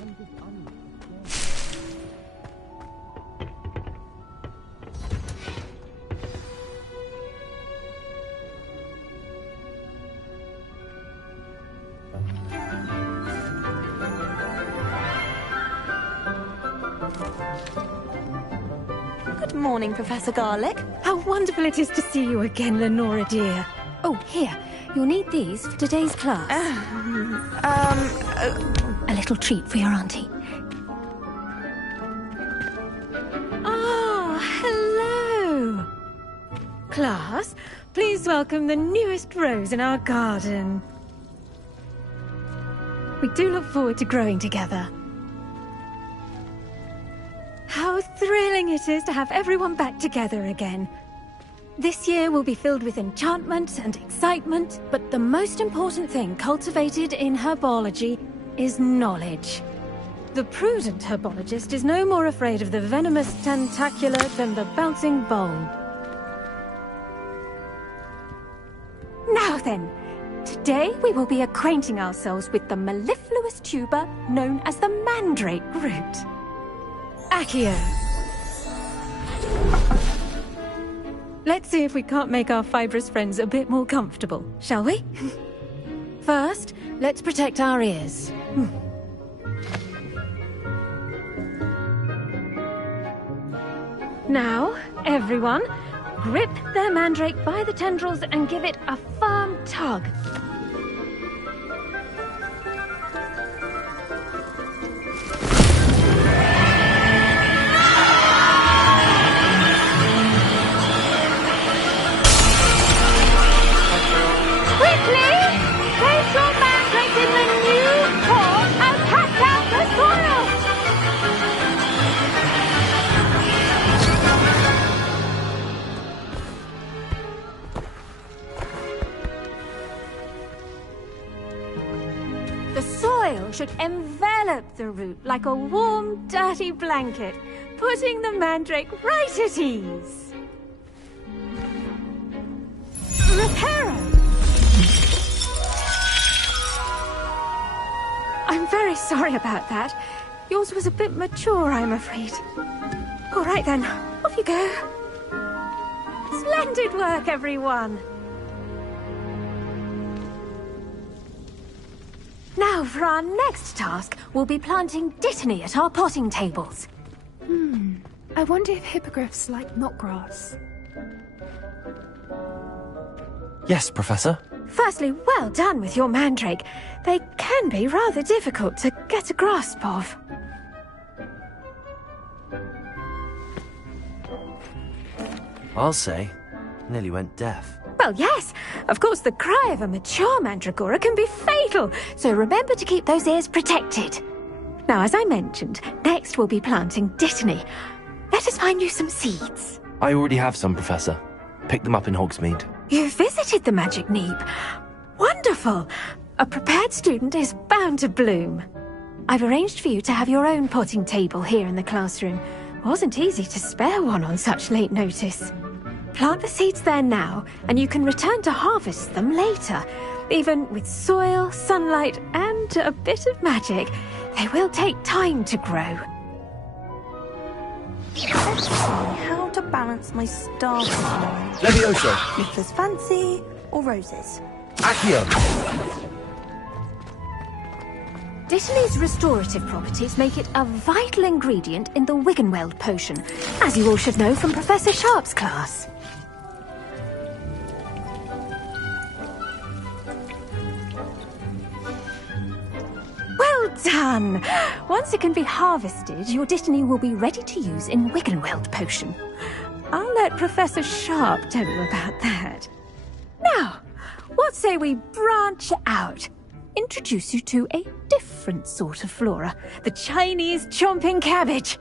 Good morning, Professor Garlick. How wonderful it is to see you again, Lenora dear. Oh, here. You'll need these for today's class. A little treat for your auntie. Ah, hello. Class, please welcome the newest rose in our garden. We do look forward to growing together. How thrilling it is to have everyone back together again. This year will be filled with enchantment and excitement, but the most important thing cultivated in herbology is knowledge. The prudent herbologist is no more afraid of the venomous tentacula than the bouncing bulb. Now then, today we will be acquainting ourselves with the mellifluous tuber known as the mandrake root. Accio. Let's see if we can't make our fibrous friends a bit more comfortable, shall we? First, let's protect our ears. Now, everyone, grip their mandrake by the tendrils and give it a firm tug. Should envelop the root like a warm, dirty blanket, putting the mandrake right at ease. Reparo! I'm very sorry about that. Yours was a bit mature, I'm afraid. All right then, off you go. Splendid work, everyone! Now, for our next task, we'll be planting dittany at our potting tables. I wonder if hippogriffs like knotgrass. Yes, Professor. Firstly, well done with your mandrake. They can be rather difficult to get a grasp of. I'll say, nearly went deaf. Well, yes. Of course, the cry of a mature mandragora can be fatal, so remember to keep those ears protected. Now, as I mentioned, next we'll be planting dittany. Let us find you some seeds. I already have some, Professor. Picked them up in Hogsmeade. You visited the Magic Neep. Wonderful. A prepared student is bound to bloom. I've arranged for you to have your own potting table here in the classroom. Wasn't easy to spare one on such late notice. Plant the seeds there now, and you can return to harvest them later. Even with soil, sunlight, and a bit of magic, they will take time to grow. Let's see how to balance my star tomorrow. Levioso! Nicholas Fancy or Roses? Accio! Dittany's restorative properties make it a vital ingredient in the Wiggenweld potion, as you all should know from Professor Sharp's class. Well done! Once it can be harvested, your dittany will be ready to use in Wiggenweld potion. I'll let Professor Sharp tell you about that. Now, what say we branch out? Introduce you to a different sort of flora, the Chinese chomping cabbage.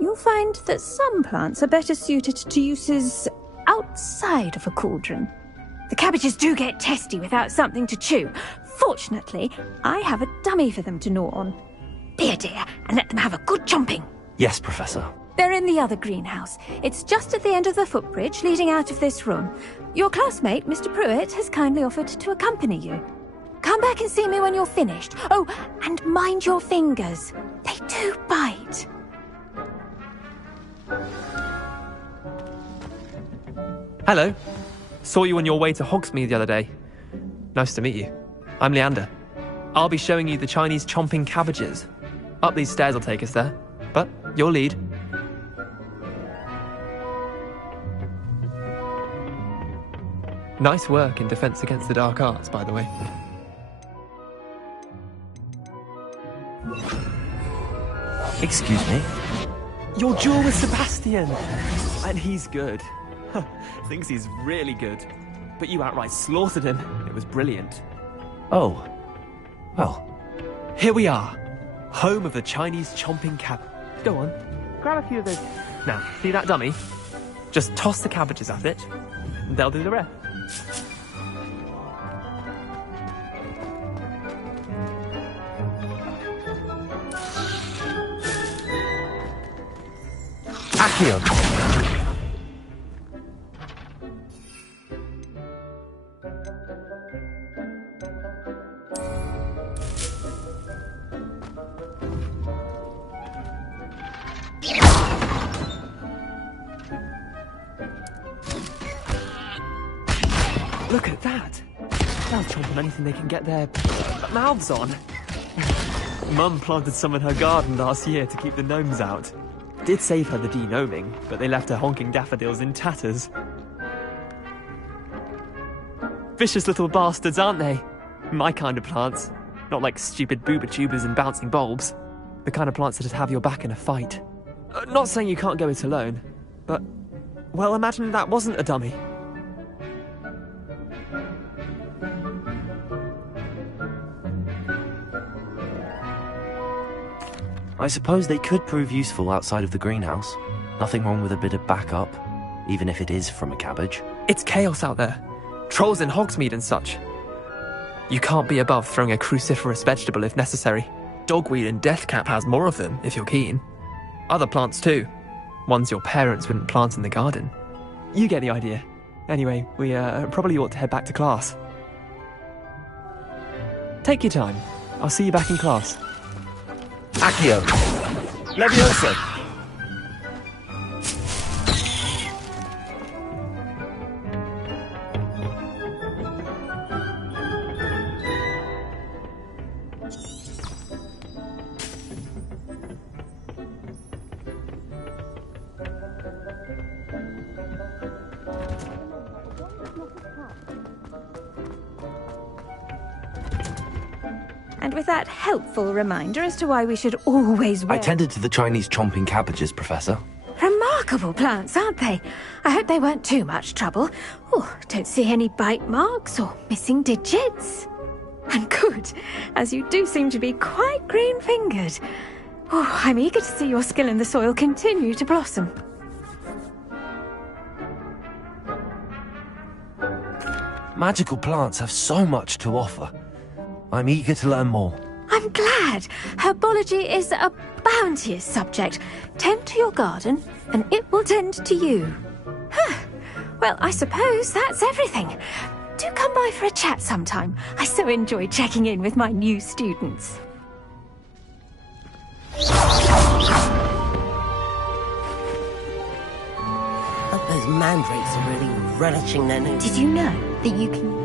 You'll find that some plants are better suited to uses outside of a cauldron. The cabbages do get testy without something to chew. Fortunately, I have a dummy for them to gnaw on. Be a dear and let them have a good chomping. Yes, Professor. They're in the other greenhouse. It's just at the end of the footbridge leading out of this room. Your classmate, Mr. Pruitt, has kindly offered to accompany you. Come back and see me when you're finished. Oh, and mind your fingers. They do bite. Hello. Saw you on your way to Hogsmeade the other day. Nice to meet you. I'm Leander. I'll be showing you the Chinese chomping cabbages. Up these stairs will take us there, but you'll lead. Nice work in Defense Against the Dark Arts, by the way. Excuse me? Your duel with Sebastian! And he's good. Thinks he's really good. But you outright slaughtered him. It was brilliant. Oh. Well. Here we are. Home of the Chinese chomping cab. Go on. Grab a few of those. Now, see that dummy? Just toss the cabbages at it. And they'll do the rest. Accio! Look at that! They'll chomp on anything they can get their mouths on. Mum planted some in her garden last year to keep the gnomes out. Did save her the de-gnoming, but they left her honking daffodils in tatters. Vicious little bastards, aren't they? My kind of plants. Not like stupid booba tubers and bouncing bulbs. The kind of plants that'd have your back in a fight. Not saying you can't go it alone, but... well, imagine that wasn't a dummy. I suppose they could prove useful outside of the greenhouse. Nothing wrong with a bit of backup, even if it is from a cabbage. It's chaos out there. Trolls in Hogsmeade and such. You can't be above throwing a cruciferous vegetable if necessary. Dogweed and deathcap has more of them, if you're keen. Other plants too. Ones your parents wouldn't plant in the garden. You get the idea. Anyway, we probably ought to head back to class. Take your time. I'll see you back in class. Accio! Leviosa! And with that helpful reminder as to why we should always wear... I tended to the Chinese chomping cabbages, Professor. Remarkable plants, aren't they? I hope they weren't too much trouble. Oh, don't see any bite marks or missing digits. And good, as you do seem to be quite green-fingered. Oh, I'm eager to see your skill in the soil continue to blossom. Magical plants have so much to offer. I'm eager to learn more. I'm glad. Herbology is a bounteous subject. Tend to your garden, and it will tend to you. Huh. Well, I suppose that's everything. Do come by for a chat sometime. I so enjoy checking in with my new students. Hope those mandrakes are really relishing their news. Did you know that you can...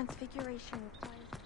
Transfiguration requires...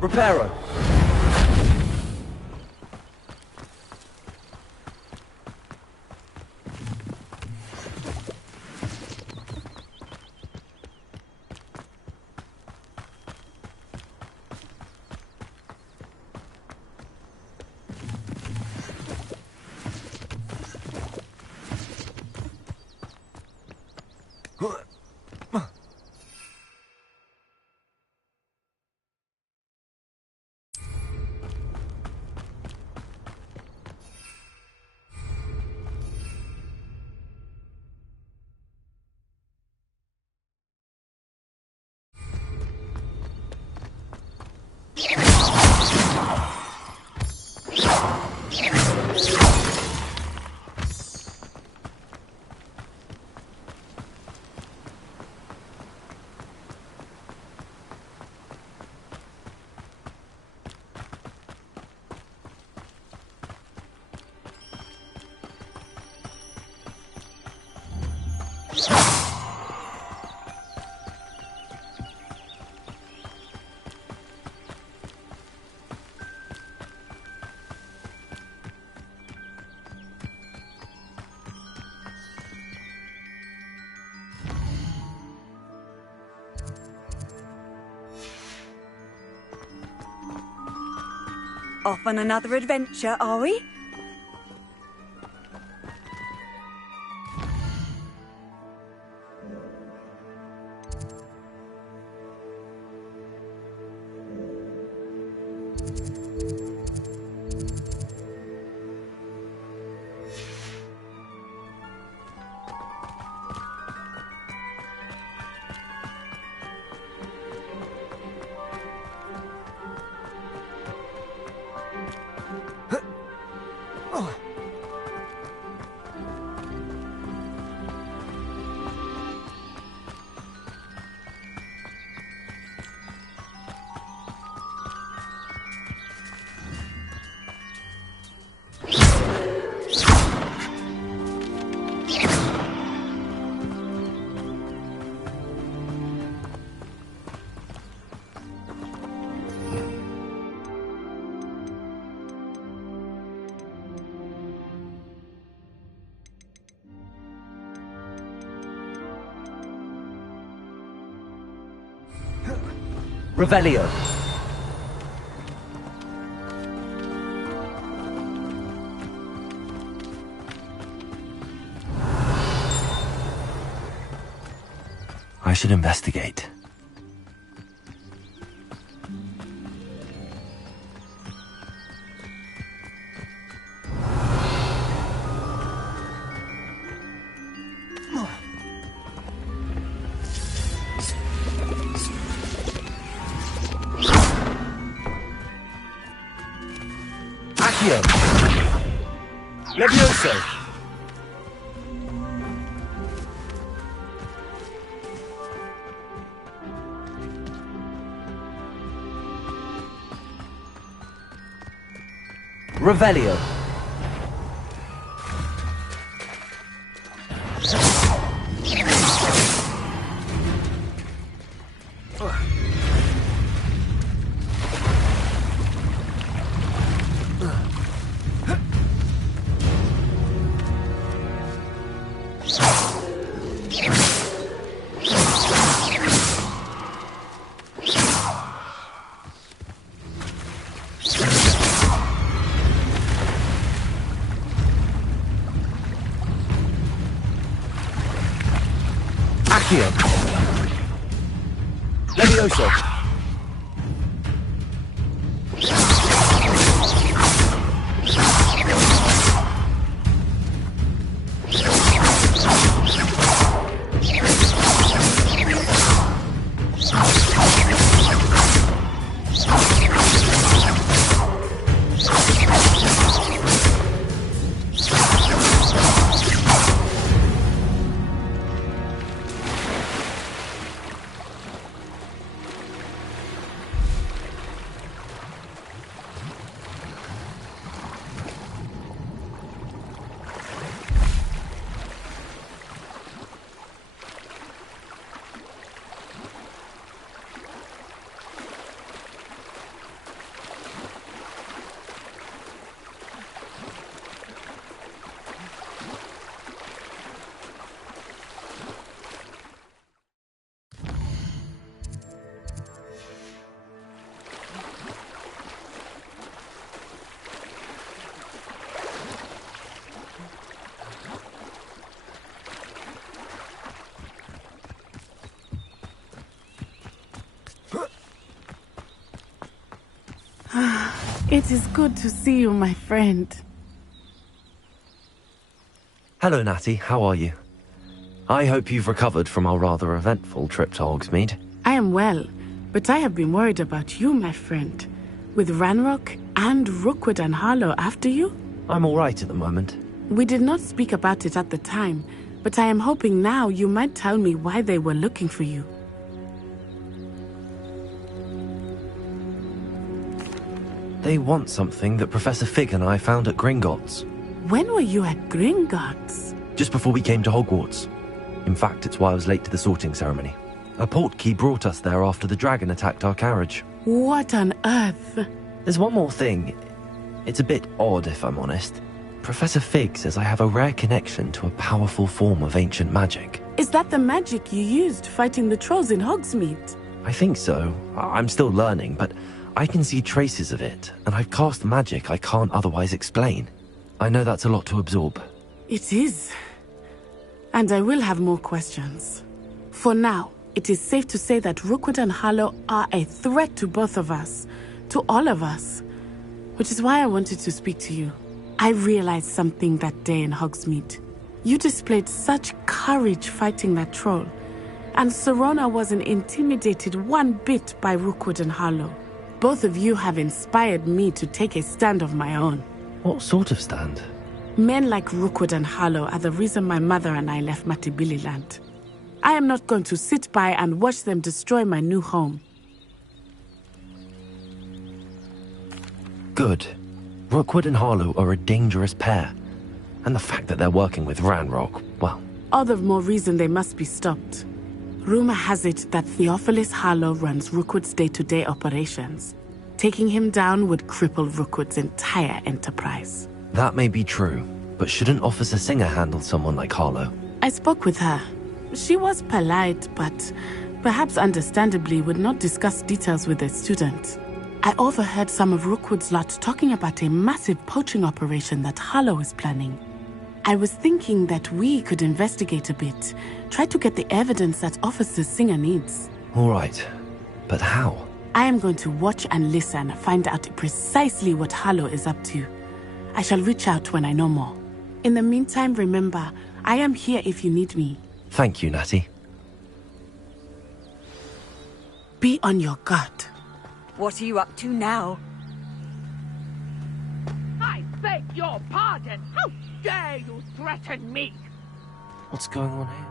Reparo! Off on another adventure, are we? Revelio. I should investigate. Accio. Levioso. Revelio. Accio. Levioso. It is good to see you, my friend. Hello, Natty. How are you? I hope you've recovered from our rather eventful trip to Hogsmeade. I am well, but I have been worried about you, my friend. With Ranrock and Rookwood and Harlow after you? I'm all right at the moment. We did not speak about it at the time, but I am hoping now you might tell me why they were looking for you. They want something that Professor Fig and I found at Gringotts. When were you at Gringotts? Just before we came to Hogwarts. In fact, it's why I was late to the sorting ceremony. A portkey brought us there after the dragon attacked our carriage. What on earth? There's one more thing. It's a bit odd, if I'm honest. Professor Fig says I have a rare connection to a powerful form of ancient magic. Is that the magic you used fighting the trolls in Hogsmeade? I think so. I'm still learning, but I can see traces of it, and I've cast magic I can't otherwise explain. I know that's a lot to absorb. It is. And I will have more questions. For now, it is safe to say that Rookwood and Harlow are a threat to both of us. To all of us. Which is why I wanted to speak to you. I realized something that day in Hogsmeade. You displayed such courage fighting that troll. And Serona wasn't intimidated one bit by Rookwood and Harlow. Both of you have inspired me to take a stand of my own. What sort of stand? Men like Rookwood and Harlow are the reason my mother and I left Matibili-land. I am not going to sit by and watch them destroy my new home. Good. Rookwood and Harlow are a dangerous pair. And the fact that they're working with Ranrock, well... All the more reason they must be stopped. Rumor has it that Theophilus Harlow runs Rookwood's day-to-day operations. Taking him down would cripple Rookwood's entire enterprise. That may be true, but shouldn't Officer Singer handle someone like Harlow? I spoke with her. She was polite, but perhaps understandably would not discuss details with a student. I overheard some of Rookwood's lot talking about a massive poaching operation that Harlow is planning. I was thinking that we could investigate a bit, try to get the evidence that Officer Singer needs. All right, but how? I am going to watch and listen, find out precisely what Harlow is up to. I shall reach out when I know more. In the meantime, remember, I am here if you need me. Thank you, Natty. Be on your guard. What are you up to now? I beg your pardon! How dare you threaten me? What's going on here?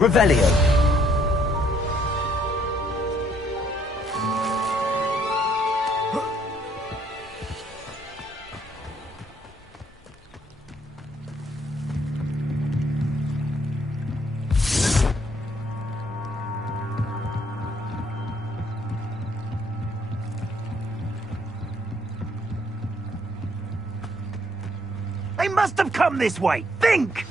Revelio. They must have come this way. Think!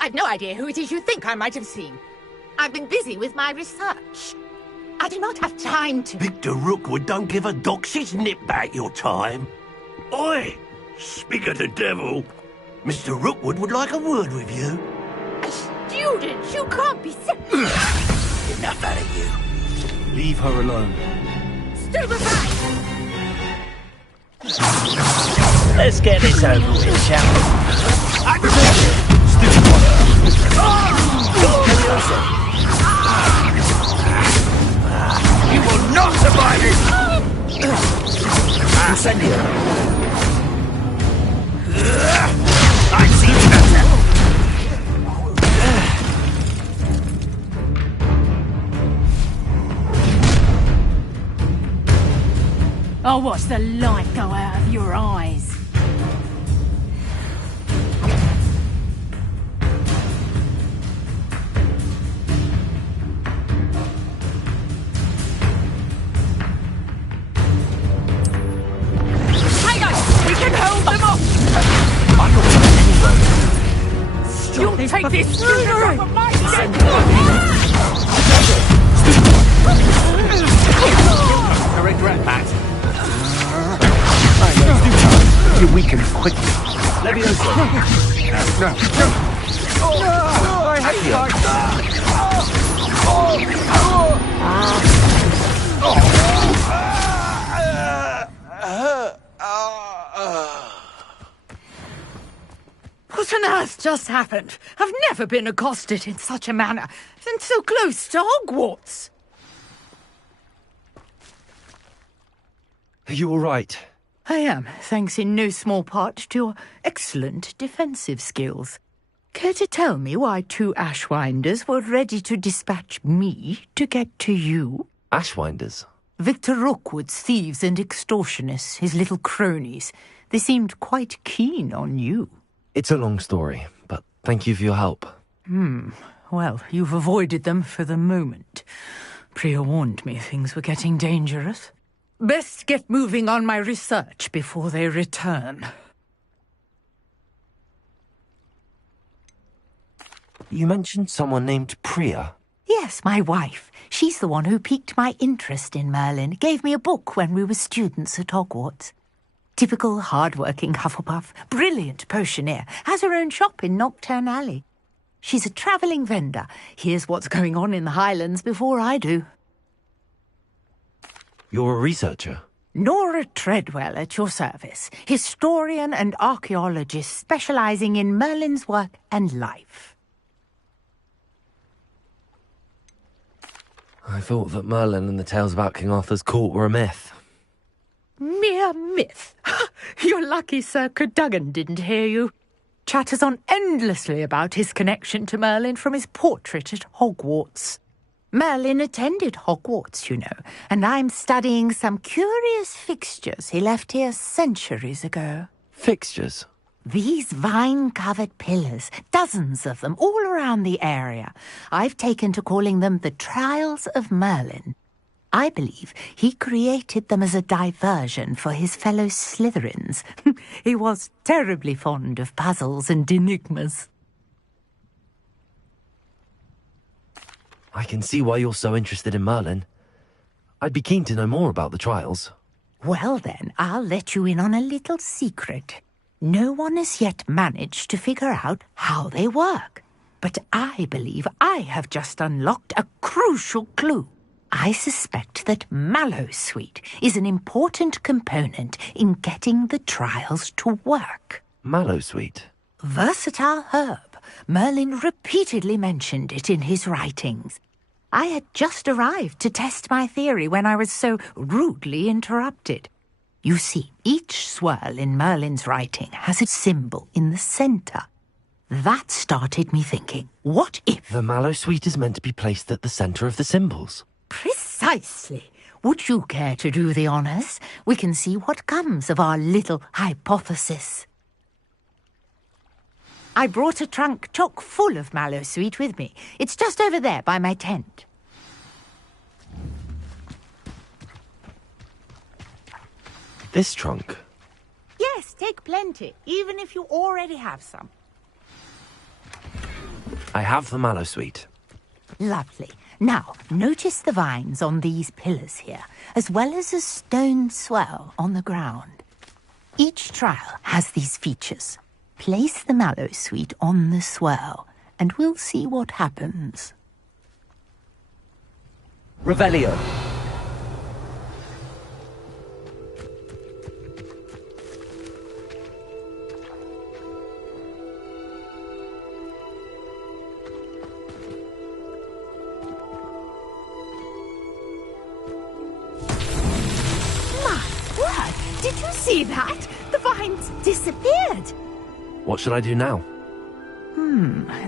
I've no idea who it is you think I might have seen. I've been busy with my research. I do not have time to... Victor Rookwood don't give a doxy's nip back your time. Oi! Speak of the devil. Mr. Rookwood would like a word with you. A student? You can't be... Enough out of you. Leave her alone. Stupefy! Let's get this over with, shall we? You will not survive it! Incendio. I've seen better! I'll watch the light go out of your eyes. You'll take this student off of my neck! I regret that. I know. You weaken quickly. Levioso. No. I hate What on earth just happened? I've never been accosted in such a manner, and so close to Hogwarts. Are you all right? I am, thanks in no small part to your excellent defensive skills. Care to tell me why 2 Ashwinders were ready to dispatch me to get to you? Ashwinders? Victor Rookwood's thieves and extortionists, his little cronies. They seemed quite keen on you. It's a long story, but thank you for your help. Well, you've avoided them for the moment. Priya warned me things were getting dangerous. Best get moving on my research before they return. You mentioned someone named Priya. Yes, my wife. She's the one who piqued my interest in Merlin. Gave me a book when we were students at Hogwarts. Typical hard-working Hufflepuff. Brilliant potioneer. Has her own shop in Knockturn Alley. She's a travelling vendor. Hears what's going on in the Highlands before I do. You're a researcher? Nora Treadwell at your service. Historian and archaeologist specialising in Merlin's work and life. I thought that Merlin and the tales about King Arthur's court were a myth. Mere myth. You're lucky Sir Cadogan didn't hear you. Chatters on endlessly about his connection to Merlin from his portrait at Hogwarts. Merlin attended Hogwarts, you know, and I'm studying some curious fixtures he left here centuries ago. Fixtures? These vine-covered pillars, dozens of them, all around the area. I've taken to calling them the Trials of Merlin. I believe he created them as a diversion for his fellow Slytherins. He was terribly fond of puzzles and enigmas. I can see why you're so interested in Merlin. I'd be keen to know more about the trials. Well then, I'll let you in on a little secret. No one has yet managed to figure out how they work. But I believe I have just unlocked a crucial clue. I suspect that Mallowsweet is an important component in getting the trials to work. Mallowsweet? Versatile herb. Merlin repeatedly mentioned it in his writings. I had just arrived to test my theory when I was so rudely interrupted. You see, each swirl in Merlin's writing has a symbol in the centre. That started me thinking, what if... The Mallowsweet is meant to be placed at the centre of the symbols. Precisely. Would you care to do the honours? We can see what comes of our little hypothesis. I brought a trunk chock full of Mallowsweet with me. It's just over there by my tent. This trunk? Yes, take plenty, even if you already have some. I have the Mallowsweet. Lovely. Now, notice the vines on these pillars here, as well as a stone swell on the ground. Each trial has these features. Place the Mallowsweet on the swell, and we'll see what happens. Revelio. Did you see that? The vines disappeared. What should I do now?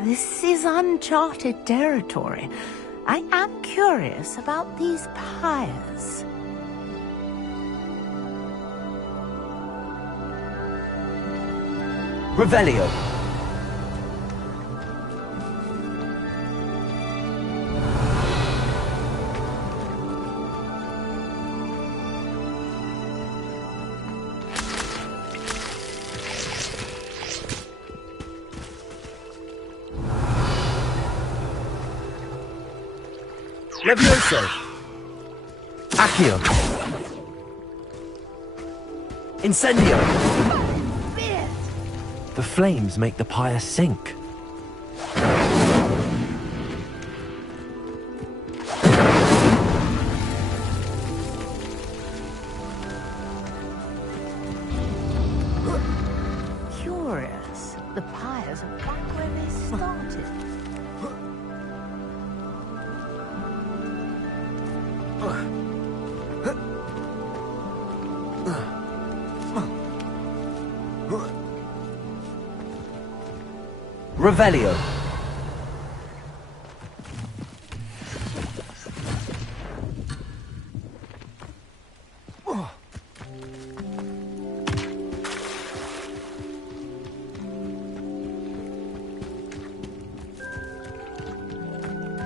This is uncharted territory. I am curious about these pyres. Revelio. Levioso. Accio! Incendio. The flames make the pyre sink. Curious. The pyres are back where they started. Revelio.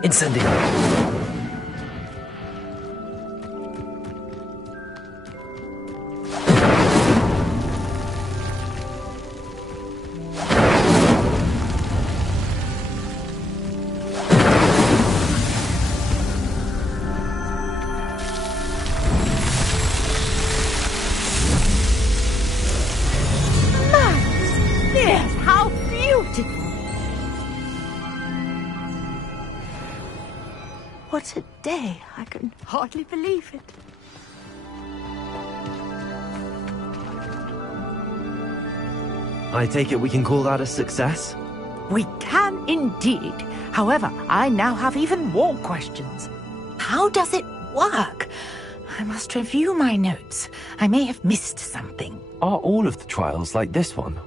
Incendio. Yes, how beautiful! What a day. I can hardly believe it. I take it we can call that a success? We can indeed. However, I now have even more questions. How does it work? I must review my notes. I may have missed something. Are all of the trials like this one?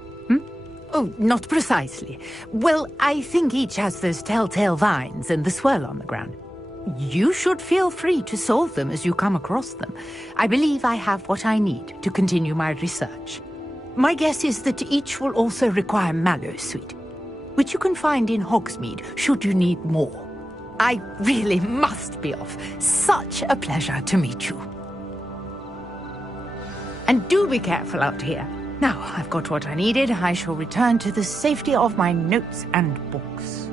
Oh, not precisely. Well, I think each has those telltale vines and the swirl on the ground. You should feel free to solve them as you come across them. I believe I have what I need to continue my research. My guess is that each will also require mallow sweet, which you can find in Hogsmeade should you need more. I really must be off. Such a pleasure to meet you. And do be careful out here. Now I've got what I needed, I shall return to the safety of my notes and books.